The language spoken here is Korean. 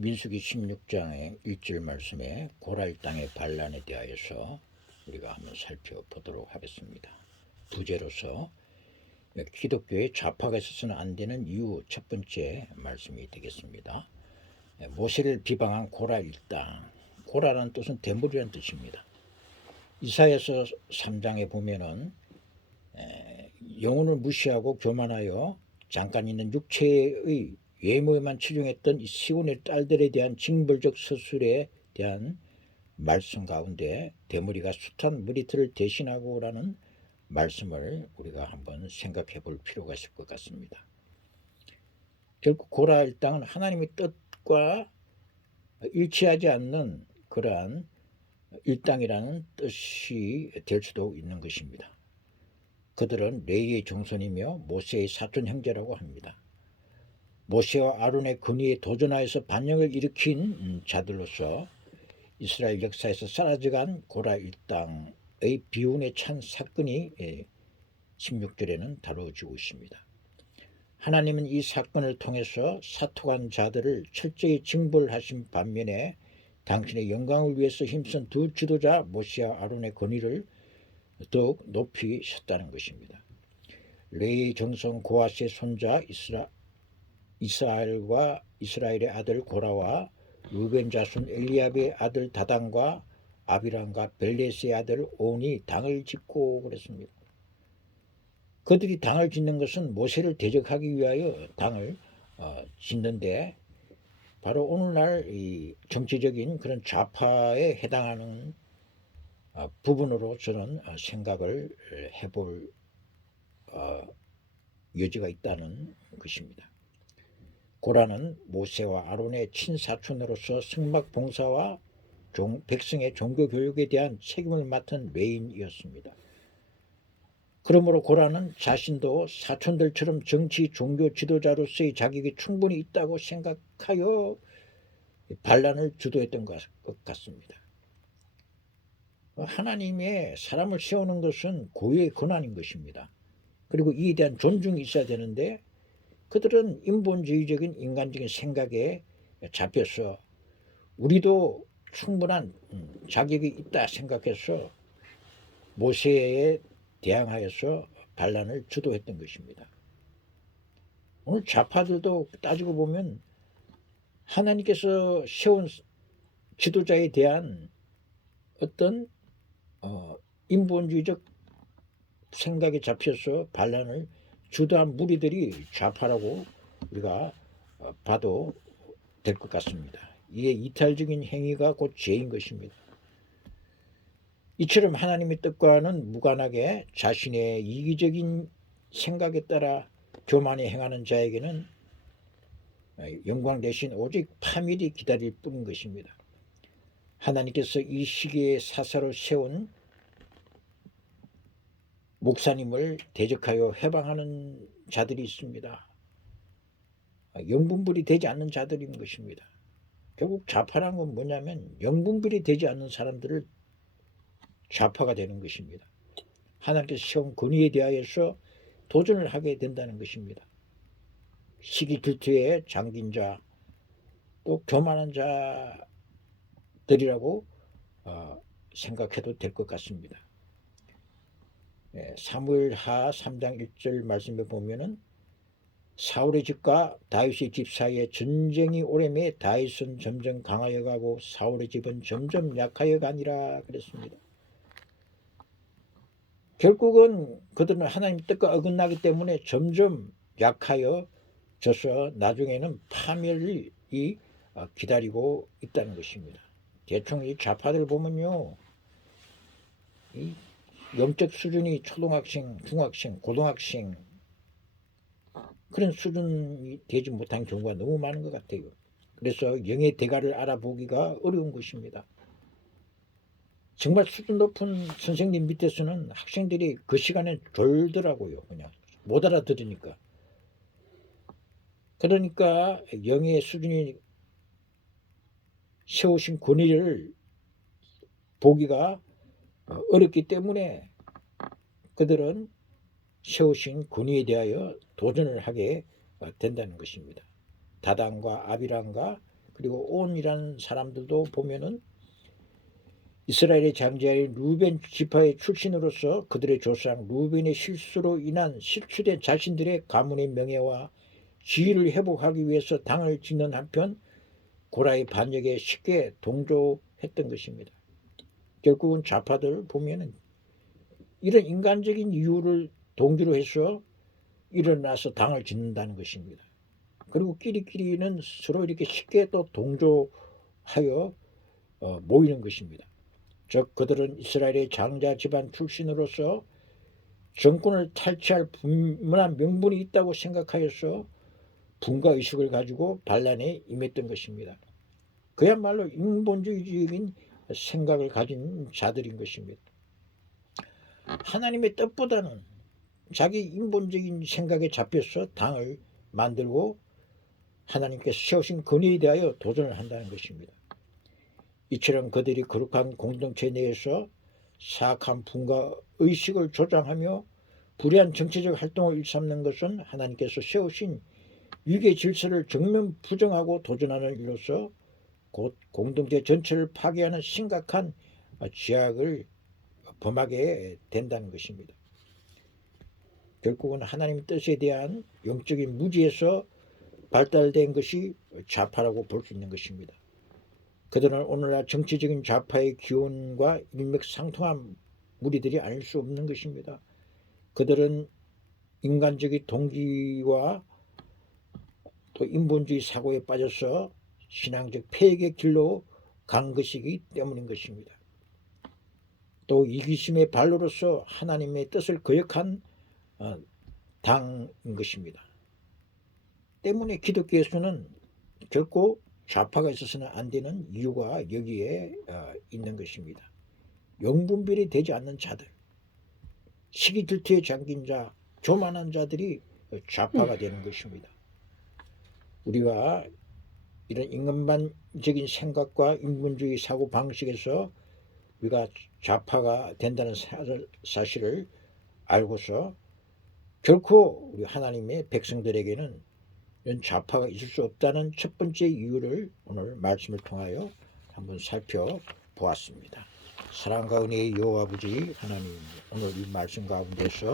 민수기 16장의 1절 말씀에 고랄 땅의 반란에 대하여서 우리가 한번 살펴보도록 하겠습니다. 부제로서 기독교의 좌파가 있어서는 안 되는 이유 첫 번째 말씀이 되겠습니다. 모세를 비방한 고랄 땅. 고랄은 뜻은 대물이라는 뜻입니다. 이사야서 3장에 보면은 영혼을 무시하고 교만하여 잠깐 있는 육체의 외모에만 치중했던 이 시온의 딸들에 대한 징벌적 서술에 대한 말씀 가운데 대머리가 숱한 머리털을 대신하고라는 말씀을 우리가 한번 생각해 볼 필요가 있을 것 같습니다. 결국 고라 일당은 하나님의 뜻과 일치하지 않는 그러한 일당이라는 뜻이 될 수도 있는 것입니다. 그들은 레위의 종손이며 모세의 사촌 형제라고 합니다. 모세와 아론의 권위에 도전하여서 반역을 일으킨 자들로서 이스라엘 역사에서 사라져간 고라 일당의 비운에 찬 사건이 16절에는 다루어지고 있습니다. 하나님은 이 사건을 통해서 사토간 자들을 철저히 징벌하신 반면에 당신의 영광을 위해서 힘쓴 두 지도자 모세와 아론의 권위를 더욱 높이셨다는 것입니다. 레위 정성 고아스의 손자 이스라엘과 이스라엘의 아들 고라와 루벤 자손 엘리압의 아들 다단과 아비람과 벨레스의 아들 온이 당을 짓고 그랬습니다. 그들이 당을 짓는 것은 모세를 대적하기 위하여 당을 짓는데 바로 오늘날 이 정치적인 그런 좌파에 해당하는 부분으로 저는 생각을 해볼 여지가 있다는 것입니다. 고라는 모세와 아론의 친사촌으로서 성막 봉사와 백성의 종교 교육에 대한 책임을 맡은 레인이었습니다. 그러므로 고라는 자신도 사촌들처럼 정치 종교 지도자로서의 자격이 충분히 있다고 생각하여 반란을 주도했던 것 같습니다. 하나님의 사람을 세우는 것은 고유의 권한인 것입니다. 그리고 이에 대한 존중이 있어야 되는데 그들은 인본주의적인 인간적인 생각에 잡혀서 우리도 충분한 자격이 있다 생각해서 모세에 대항하여서 반란을 주도했던 것입니다. 오늘 좌파들도 따지고 보면 하나님께서 세운 지도자에 대한 어떤 인본주의적 생각에 잡혀서 반란을 주도한 무리들이 좌파라고 우리가 봐도 될 것 같습니다. 이에 이탈적인 행위가 곧 죄인 것입니다. 이처럼 하나님의 뜻과는 무관하게 자신의 이기적인 생각에 따라 교만히 행하는 자에게는 영광 대신 오직 파멸이 기다릴 뿐인 것입니다. 하나님께서 이 시기에 사사로 세운 목사님을 대적하여 해방하는 자들이 있습니다. 영분별이 되지 않는 자들인 것입니다. 결국 좌파란 건 뭐냐면 영분별이 되지 않는 사람들을 좌파가 되는 것입니다. 하나님께서 세운 권위에 대하여서 도전을 하게 된다는 것입니다. 시기 질투에 잠긴 자, 또 교만한 자들이라고 생각해도 될 것 같습니다. 사무엘하 3장 1절 말씀에 보면은 사울의 집과 다윗의 집 사이에 전쟁이 오래매 다윗은 점점 강하여 가고 사울의 집은 점점 약하여 가니라 그랬습니다. 결국은 그들은 하나님의 뜻과 어긋나기 때문에 점점 약하여 져서 나중에는 파멸이 기다리고 있다는 것입니다. 대충 이 좌파들 보면요, 이 영적 수준이 초등학생, 중학생, 고등학생 그런 수준이 되지 못한 경우가 너무 많은 것 같아요. 그래서 영의 대가를 알아보기가 어려운 것입니다. 정말 수준 높은 선생님 밑에서는 학생들이 그 시간에 졸더라고요. 그냥 못 알아들으니까. 그러니까 영의 수준이 세우신 권위를 보기가 어렵기 때문에 그들은 세우신 권위에 대하여 도전을 하게 된다는 것입니다. 다단과 아비람과 그리고 온이라는 사람들도 보면은 이스라엘의 장자인 루벤 지파의 출신으로서 그들의 조상 루벤의 실수로 인한 실추된 자신들의 가문의 명예와 지위를 회복하기 위해서 당을 짓는 한편 고라의 반역에 쉽게 동조했던 것입니다. 결국은 좌파들 보면은 이런 인간적인 이유를 동기로 해서 일어나서 당을 짓는다는 것입니다. 그리고 끼리끼리는 서로 이렇게 쉽게 또 동조하여 모이는 것입니다. 즉 그들은 이스라엘의 장자 집안 출신으로서 정권을 탈취할 분명한 명분이 있다고 생각하여서 분과 의식을 가지고 반란에 임했던 것입니다. 그야말로 인본주의적인 생각을 가진 자들인 것입니다. 하나님의 뜻보다는 자기 인본적인 생각에 잡혀서 당을 만들고 하나님께서 세우신 권위에 대하여 도전을 한다는 것입니다. 이처럼 그들이 거룩한 공동체 내에서 사악한 분과 의식을 조장하며 불의한 정치적 활동을 일삼는 것은 하나님께서 세우신 위계 질서를 정면 부정하고 도전하는 일로서 곧 공동체 전체를 파괴하는 심각한 죄악을 범하게 된다는 것입니다. 결국은 하나님의 뜻에 대한 영적인 무지에서 발달된 것이 좌파라고 볼 수 있는 것입니다. 그들은 오늘날 정치적인 좌파의 기원과 일맥상통한 무리들이 아닐 수 없는 것입니다. 그들은 인간적인 동기와 또 인본주의 사고에 빠져서 신앙적 폐역의 길로 간 것이기 때문인 것입니다. 또 이기심의 발로로서 하나님의 뜻을 거역한 당인 것입니다. 때문에 기독교에서는 결코 좌파가 있어서는 안 되는 이유가 여기에 있는 것입니다. 영분별이 되지 않는 자들, 시기 질투에 잠긴 자, 교만한 자들이 좌파가 되는 것입니다. 우리가 이런 인간만적인 생각과 인본주의 사고 방식에서 우리가 좌파가 된다는 사실을 알고서 결코 우리 하나님의 백성들에게는 이런 좌파가 있을 수 없다는 첫 번째 이유를 오늘 말씀을 통하여 한번 살펴보았습니다. 사랑과 은혜의 여호와 아버지 하나님, 오늘 이 말씀 가운데서